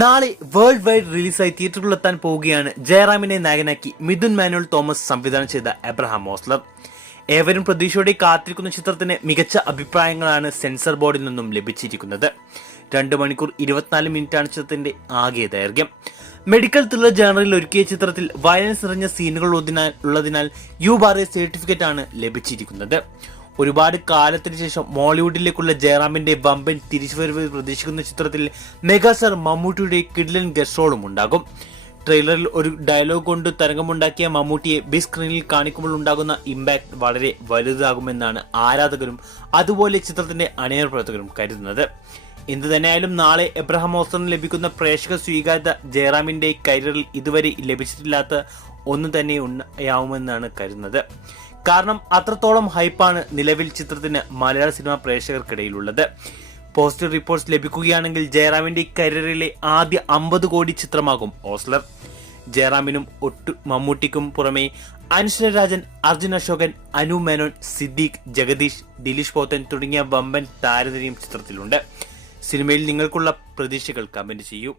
നാളെ world wide റിലീസായി തിയേറ്ററുകളിലെത്താൻ പോവുകയാണ് ജയറാമിനെ നായകനാക്കി മിഥുൻ മാനുവൽ തോമസ് സംവിധാനം ചെയ്ത എബ്രഹാം ഓസ്ലർ. ഏവരും പ്രതീക്ഷയോടെ കാത്തിരിക്കുന്ന ചിത്രത്തിന് മികച്ച അഭിപ്രായങ്ങളാണ് സെൻസർ ബോർഡിൽ നിന്നും ലഭിച്ചിരിക്കുന്നത്. 2 മണിക്കൂർ 24 മിനിറ്റാണ് ചിത്രത്തിന്റെ ആകെ ദൈർഘ്യം. മെഡിക്കൽ ത്രില്ലർ ജേണറിൽ ഒരുക്കിയ ചിത്രത്തിൽ വയലൻസ് നിറഞ്ഞ സീനുകൾ ഉള്ളതിനാൽ U-BAR സർട്ടിഫിക്കറ്റ് ആണ് ലഭിച്ചിരിക്കുന്നത്. ഒരുപാട് കാലത്തിന് ശേഷം മോളിവുഡിലേക്കുള്ള ജയറാമിന്റെ വമ്പൻ തിരിച്ചുവരവ് പ്രതീക്ഷിക്കുന്ന ചിത്രത്തിൽ മെഗാസ്റ്റാർ മമ്മൂട്ടിയുടെ കിഡിലൻ ഗസ്റ്റ് റോളും ഉണ്ടാകും. ട്രെയിലറിൽ ഒരു ഡയലോഗ് കൊണ്ട് തരംഗമുണ്ടാക്കിയ മമ്മൂട്ടിയെ ബിഗ് സ്ക്രീനിൽ കാണിക്കുമ്പോൾ ഉണ്ടാകുന്ന ഇമ്പാക്ട് വളരെ വലുതാകുമെന്നാണ് ആരാധകരും അതുപോലെ ചിത്രത്തിന്റെ അണിയർ പ്രവർത്തകരും കരുതുന്നത്. എന്തു തന്നെയായാലും നാളെ എബ്രഹാം ഓസ്ലറിന് ലഭിക്കുന്ന പ്രേക്ഷക സ്വീകാര്യത ജയറാമിന്റെ കരിയറിൽ ഇതുവരെ ലഭിച്ചിട്ടില്ലാത്ത ഒന്നു തന്നെയാവുമെന്നാണ് കരുതുന്നത്. കാരണം അത്രത്തോളം ഹൈപ്പാണ് നിലവിൽ ചിത്രത്തിന് മലയാള സിനിമാ പ്രേക്ഷകർക്കിടയിലുള്ളത്. പോസിറ്റീവ് റിപ്പോർട്ട്സ് ലഭിക്കുകയാണെങ്കിൽ ജയറാമിന്റെ കരിയറിലെ ആദ്യ 50 കോടി ചിത്രമാകും ഓസ്ലർ. ജയറാമിനും മമ്മൂട്ടിക്കും പുറമെ അനശ്വര രാജൻ, അർജുൻ അശോകൻ, അനു മേനോൻ, സിദ്ദീഖ്, ജഗദീഷ്, ദിലീഷ് പോത്തൻ തുടങ്ങിയ വമ്പൻ താരനിരയും ചിത്രത്തിലുണ്ട്. സിനിമയിൽ നിങ്ങൾക്കുള്ള പ്രതീക്ഷകൾ കമന്റ് ചെയ്യൂ.